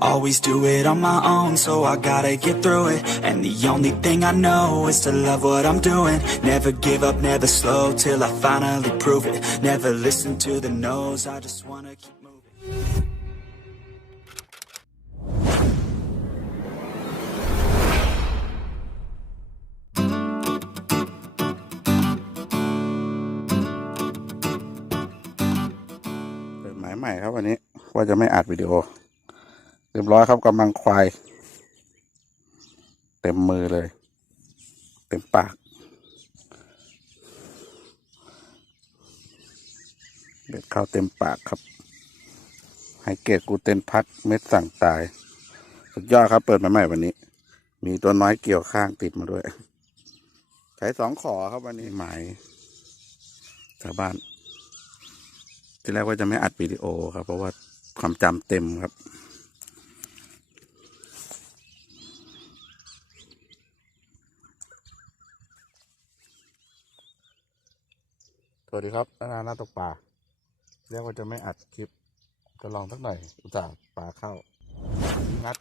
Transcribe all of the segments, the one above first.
Always do it on my own, so I gotta get through it. And the only thing I know is to love what I'm doing. Never give up, never slow till I finally prove it. Never listen to the no's, I just wanna keep moving. เปิดหมายใหม่ครับวันนี้ ว่าจะไม่อัดวิดีโอ เ รียบร้อยครับกำลังควาย เต็มมือเลย เต็มปาก เบ็ดเข้าเต็มปากครับไฮเกตกูเตนพัดเม็ดสั่งตาย สุดยอดครับเปิดมาใหม่วันนี้ มีตัวน้อยเกี่ยวข้างติดมาด้วย ใช้สองขอครับวันนี้หมายชาวบ้าน ที่แรกว่าจะไม่อัดวิดีโอครับ เพราะว่าความจำเต็มครับ สวัสดีครับนาหน้าตกปลาเรียกว่าจะไม่อัดคลิปก็ลองสักหน่อยอุตส่าห์ปลาเข้า งัด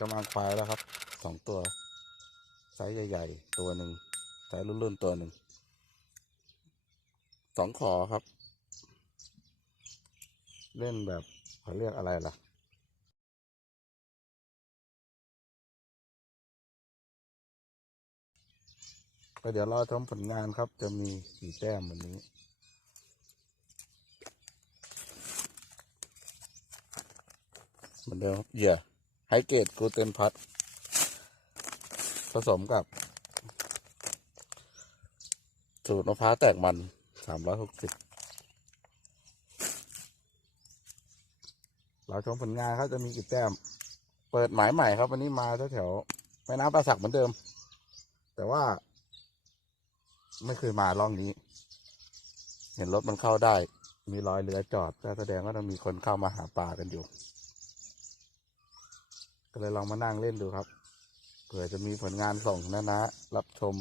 กำลังควายแล้วครับสองตัวไซส์ใหญ่ ๆ ตัวหนึ่งไซส์รุ่นๆตัวหนึ่งสองขอครับ เล่นแบบเขาเรียกอะไรล่ะ ก็เดี๋ยวรอชมผลงานครับ จะมีกี่แต้มวันนี้ เหมือนเดิมเหยื่อไฮเกตกูเตนพัด ผสมกับ สูตรมะพร้าวแตกมันสามร้อยหกสิบเราชมผลงานครับจะมีกี่แต้ม เปิดหมายใหม่ครับ วันนี้มาแถวแม่น้ำประสักเหมือนเดิม แต่ว่า ไม่เคยมาล่องนี้ เห็นรถมันเข้าได้ มีรอยเรือจอดแสดงว่าต้องมีคนเข้ามาหาปลากันอยู่ ก็เลยลองมานั่งเล่นดูครับ เผื่อจะมีผลงานส่งนะนะ รับชม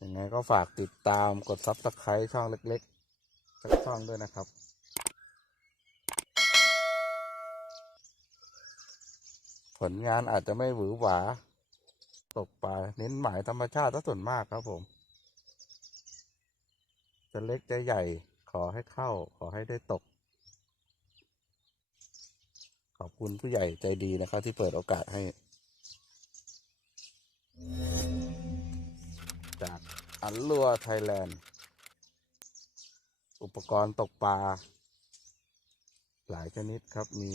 ยังไงก็ฝากติดตามกดซับสไครต์ช่องเล็กๆสักช่องด้วยนะครับผลงานอาจจะไม่หวือหวา ตกปลาเน้นหมายธรรมชาติซะส่วนมากครับผม จะเล็กจะใหญ่ขอให้เข้า ขอให้ได้ตก ขอบคุณผู้ใหญ่ใจดีนะครับ ที่เปิดโอกาสให้ จากอันลัวไทยแลนด์ อุปกรณ์ตกปลา หลายชนิดครับมี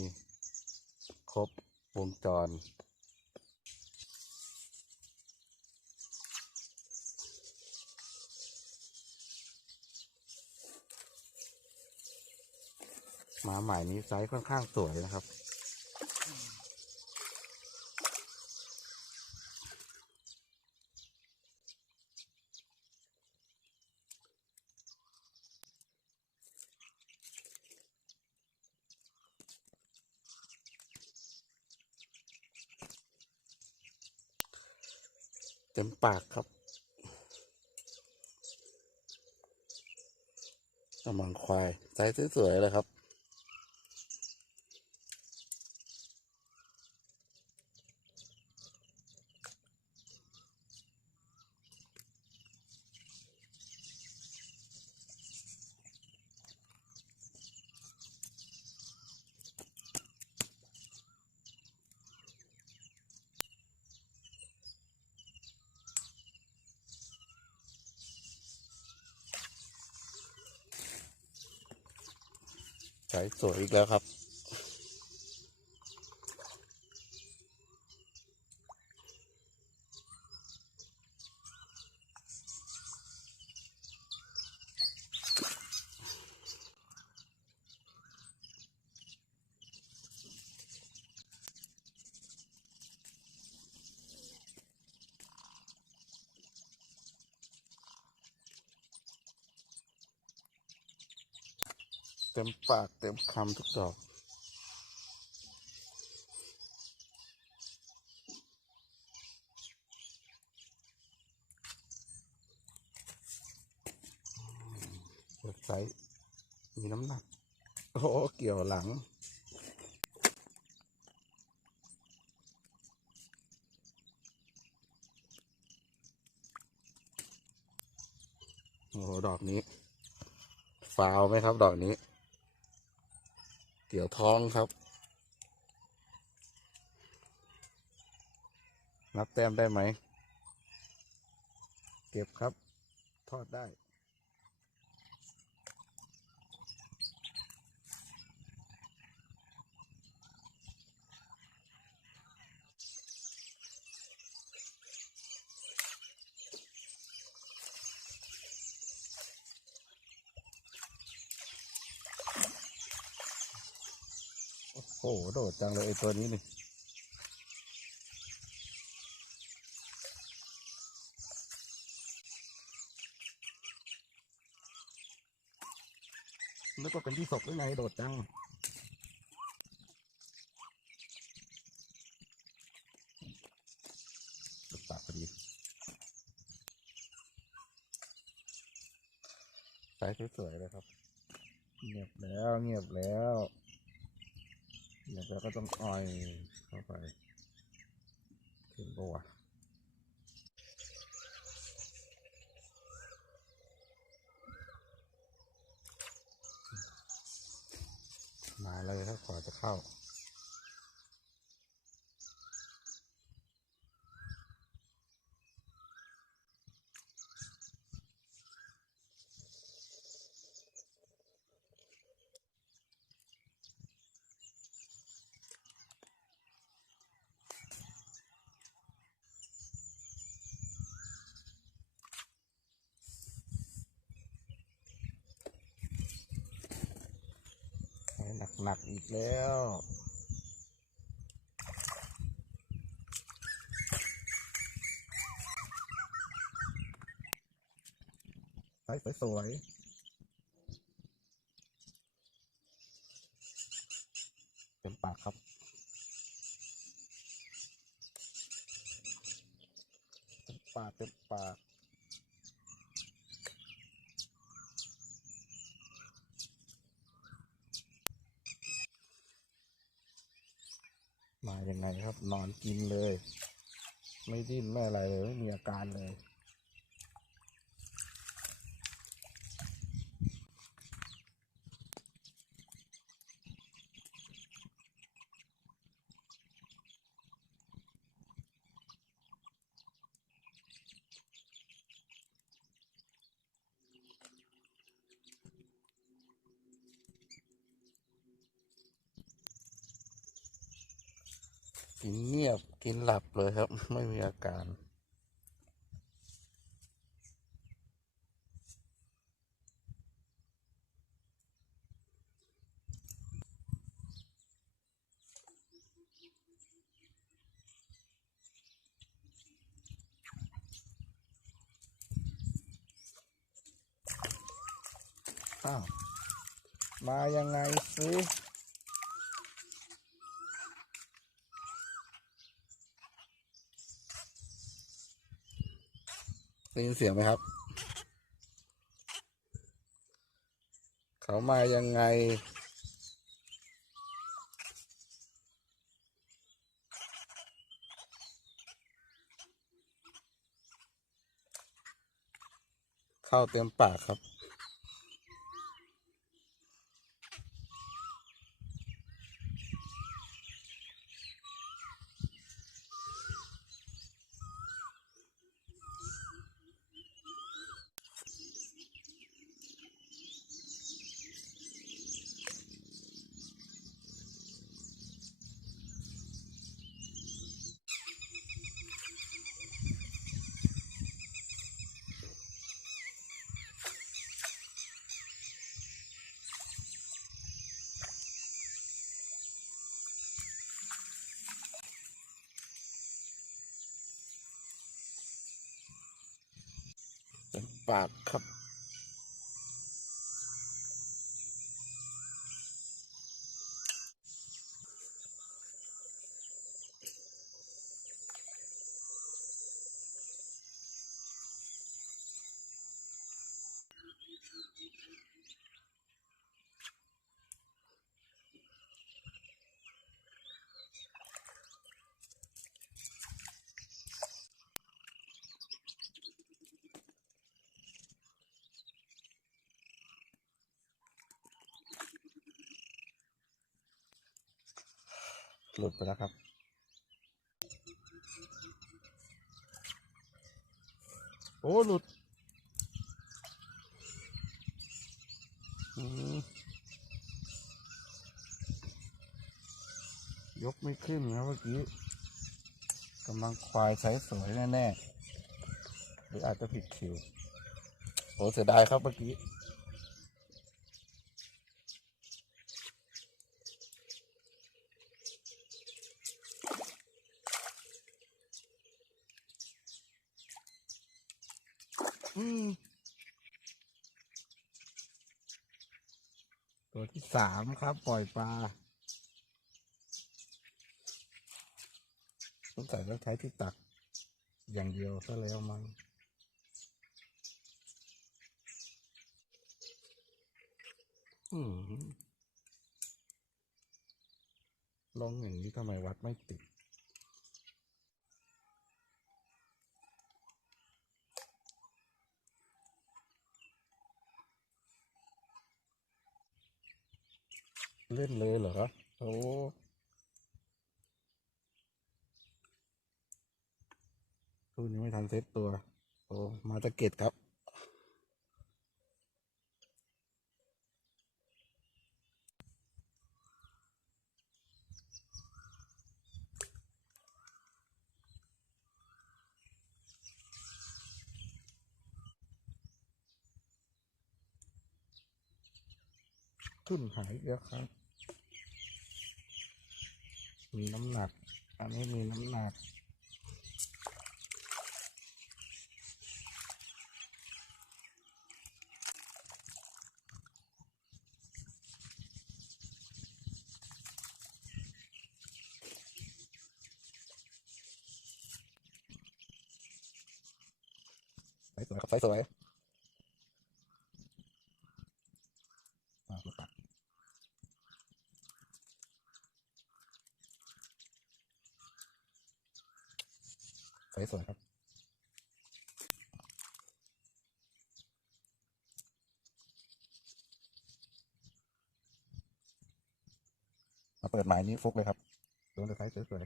ครบวงจร หมาใหมายนี้ไซส์ค่อนข้างสวยนะครับ เต็มปากครับกำลังควายไซส์สวยๆเลยครับ ใช้สวยอีกแล้วครับ เต็มปากเต็มคำทุกดอกเปิดไซส์มีน้ำหนัก โอ้โหเกี่ยวหลังโอ้โหดอกนี้ ฟาวไหมครับ ดอกนี้ เกี่ยวท้องครับ นับแต้มได้ไหม เก็บครับ ทอดได้ โอ้โหโดดจังเลยไอตัวนี้นี่นึกว่าเป็นที่ศพหรือไงโดดจังปากพอดีใส่สวยๆเลยครับ เงียบแล้วเงียบแล้ว แล้วก็ต้องอ่อยเข้าไป ถึงปะวะมาเลยถ้าขอจะเข้า หนักอีกแล้วไปสวยๆเต็มปากครับ เต็มปากเต็มปาก มา ยังไงครับ นอนกินเลย ไม่ดิ้นไม่อะไรเลยไม่มีอาการเลย กินเงียบกินหลับเลยครับ ไม่มีอาการ อ้าว มายังไงสิ ได้ยินเสียงไหมครับ เขามายังไง เข้าเต็มปากครับ ปากครับ อ หลุดไปแล้วครับโอ้หลุดยกไม่ขึ้นนะเมื่อกี้กำลังควายไซส์สวยแน่ ๆ หรืออาจจะผิดคิว โอ้เสียดายครับเมื่อกี้ อืมตัวที่สามครับ ปล่อยปลาต้องใส่ต้องใช้ที่ตัก อย่างเดียวซะแล้วมั้งอืมลงอย่างนี้ทำไมวัดไม่ติด เล่นเลยเหรอโอ้คู่นี้ไม่ทันเซตตัว โอ้ มาตะเก็ดครับ ขึ้นหายเยอะครับ มีน้ำหนัก อันนี้มีน้ำหนัก สวยครับสวยาลูกปัดไฟสวยครับ มา เปิดหมายนี้ฟุกเลยครับโดนเลยไฟสวย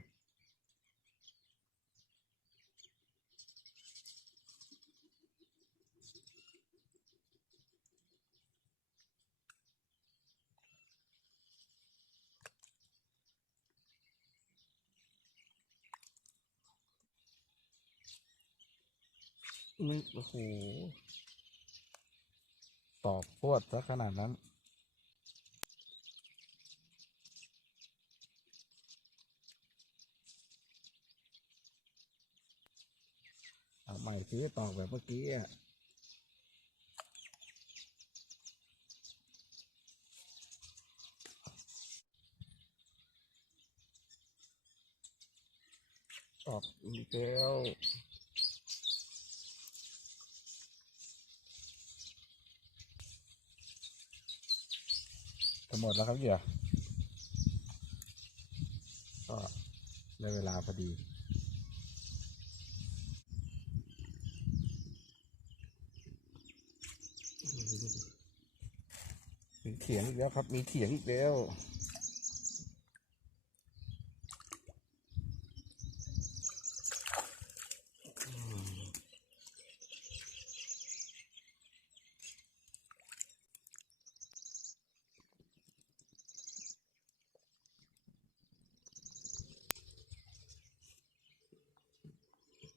ๆนี่โอ้โหตอกพวดซะขนาดนั้น เอาใหม่ ซื้อตอกแบบเมื่อกี้อะตอกอีกแล้วจะหมดแล้วครับเหยื่อก็ได้เวลาพอดี เถียงอีกแล้วครับ มีเถียงอีกแล้ว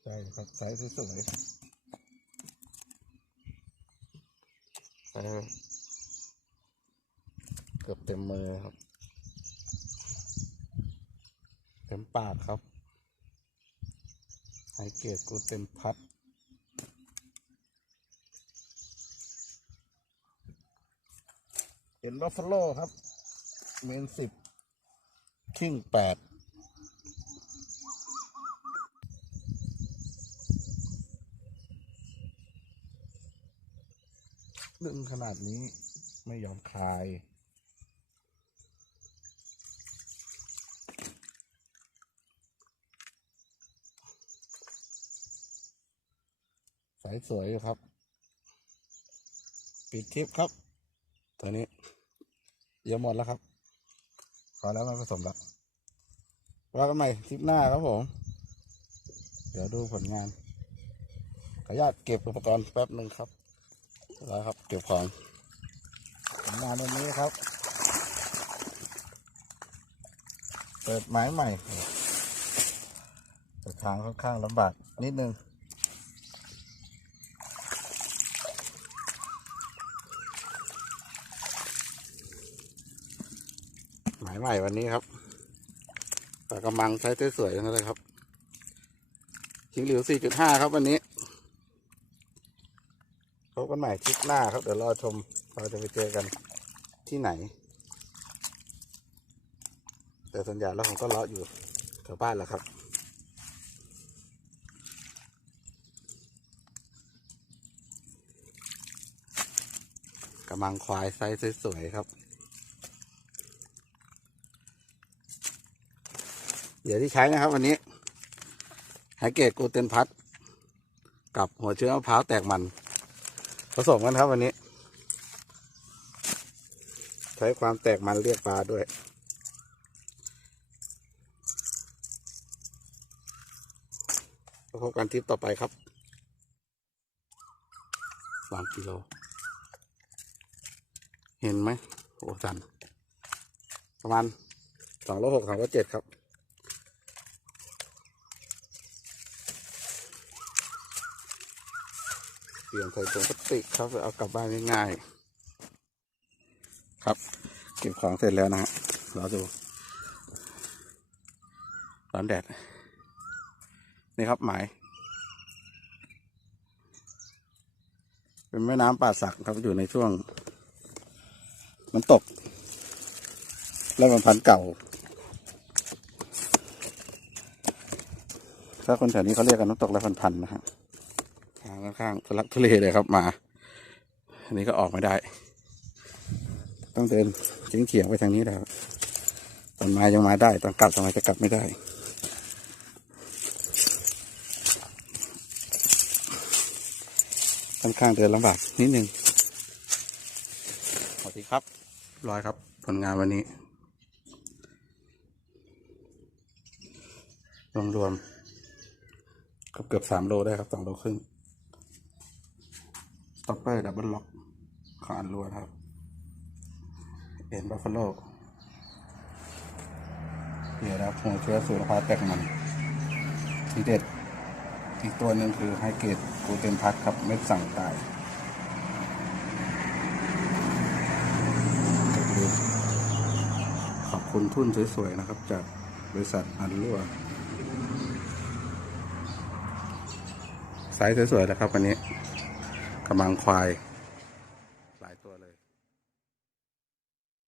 ใช่ครับไซส์สวยๆเออเกือบเต็มมือครับ เต็มปากครับไฮเกตกูเต็มพัด เห็นบัฟฟาโลครับ เมนสิบคิงแปดลึงขนาดนี้ไม่ยอมคลายายสวยอยู่ครับ ปิดคลิปครับ ตัวนี้เยอะหมดแล้วครับ พอแล้วม่ผสมแล้วว่ากันใหม่คลิปหน้าครับผม เดี๋ยวดูผลงาน ขออนุญาตเก็บอุปกรณ์แป๊บหนึ่งครับ แล้วครับ เก็บของผลงานวันนี้ครับ เปิดไม้ใหม่แต่ทางค่อนข้างลำบากนิดนึง หมาย ใหม่วันนี้ครับปลากระมังใช้สวยๆทั้งนั้นเลยครับชิงหลิว 4.5 ครับวันนี้พบกันใหม่คลิปหน้าครับ เดี๋ยวรอชม เราจะไปเจอกันที่ไหน แต่สัญญาแล้วผมก็เลาะอยู่แถวบ้านแหล้วครับกำลังควายไซส์สวยๆครับ ดี๋ยวที่ใช้นะครับ วันนี้ไฮเกตกูเตนพัด กับหัวเชื้อมะพร้าวแตกมัน ผสมกันครับวันนี้ ใช้ความแตกมันเรียกปลาด้วยพบกันทริปต่อไปครับสามกิโล เห็นไหมโอ้สันประมาณสองโลหกสองโลเจ็ดครับ เปลี่ยนใส่ถุงพลาสติกครับเอากลับบ้านง่ายๆครับ เก็บของเสร็จแล้วนะฮะรอดูร้อนแดด นี่ครับหมาย เป็นแม่น้ำป่าสักครับอยู่ในช่วงน้ำตก แล้วมันพันเก่า ถ้าคนแถวนี้เขาเรียกกันน้ำตกแล้วพันพันนะฮะทางค่อน ข้างทุลักทุเลเลยครับมาอันนี้ก็ออกไม่ได้ ต้องเดินเฉียงเฉียงๆไปทางนี้แล้วตอนมายังมาได้ตอนกลับทำไมจะกลับไม่ได้ค่อนข้างเดินลำบากนิดนึงสวัสดีครับร้อยครับ ผลงานวันนี้ รวมๆเกือบเกือบสามโลได้ครับสองโลครึ่ง ต็อปเปอร์ดับเบิลล็อกของอันรัวครับเอ็นบัฟฟาโลเดี๋ยวนะครับหัวเชื้อสูตรพาแตกมันทีเด็ด อีกตัวหนึ่งคือไฮเกตกูเตนพัทครับเม็ดสั่งตายขอบคุณทุ่นสวยๆนะครับ จากบริษัทอันรั่วไซส์สวยๆนะครับวันนี้ กำลังควาย